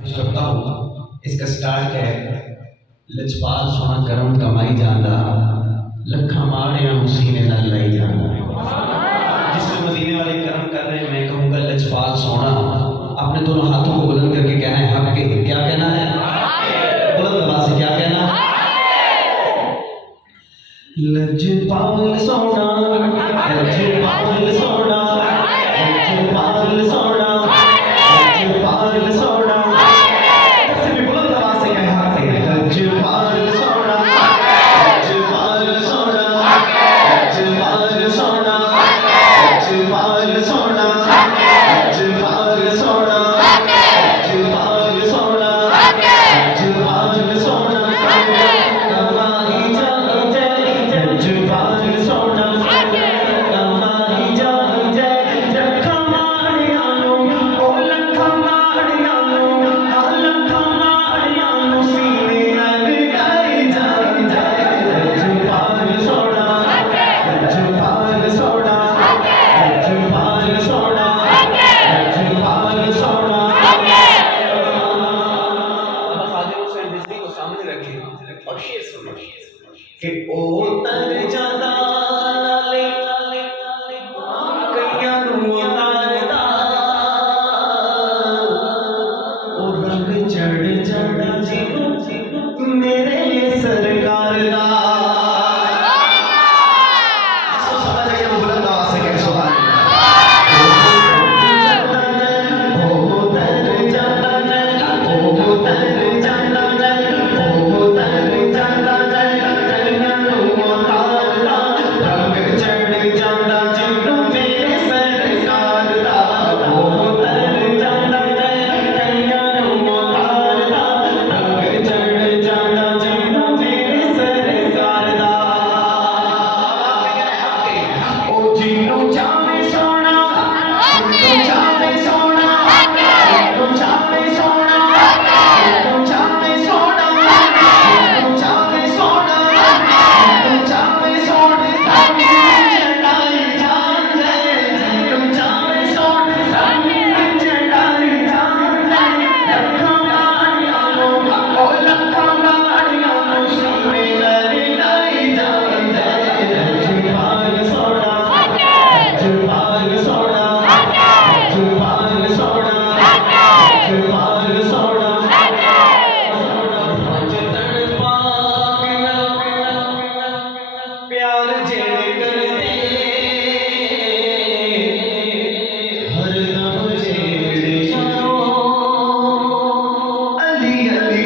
करता हूँ। इसका स्टार्ट है लजपाल सोना करम कमाई जाता लखा माड़िया सीने नाल लाई जाता। जिसमें मदीने वाले करम कर रहे हैं, मैं कहूँगा लजपाल सोना अपने दोनों हाथों को बुलंद करके कहना है हक के। क्या कहना है? बुलंद आवाज से क्या कहना? लजपाल सोना, लजपाल सोना, लजपाल सोना, लजपाल सोना। ऐसे भी बुलंद आवाज से कहे हक के। लजपाल सोना, लजपाल सोना, लजपाल सोना, लजपाल सोना, लजपाल सोना, लजपाल सोना, लजपाल सोना। कमाई जाते लजपाल सोना, कमाई जाते लखा माड़िया ओ लखा माड़िया लखा माड़िया सीने नाल लाई जाते। लजपाल सोना, लजपाल सोना, लजपाल सोना, लजपाल सोना। खादिम हुसैन रिजवी को सामने रखे और शेर सुनो कि ओ तर जादा नाले कईयां नूं उतारदा ओ रंग चढ़ जाना जिन्नू मेरे सरकार दा। इसको समझ आइए, बुलंद आवाज से कहे सुभान अल्लाह। ओ तर जादा ओ तर जादा ओ तर जादा कईयां नूं उतारदा रंग चढ़ जांदा जिन्नू मेरे सरकार दा। ओ तर जादा कईयां नूं उतारदा रंग चढ़ जांदा जिन्नू मेरे सरकार दा। ओ जिन्नू चाहे सोना, जिन्नू चाहे सोना, जिन्नू चाहे सोना, जिन्नू चाहे सोना, जिन्नू चाहे सोना, जिन्नू चाहे सोने सामने चढ़ाई जांदे। जिन्नू चाहे सोने सामने चढ़ाई जांदे। लखा माड़िया ओ लखा माड़िया सीने नाल लाई जांदे। लजपाल सोना, लजपाल सोना, लजपाल सोना, लजपाल सोना। जतन पागना प्यार जेड़े करदे हरदम जेड़े अली अली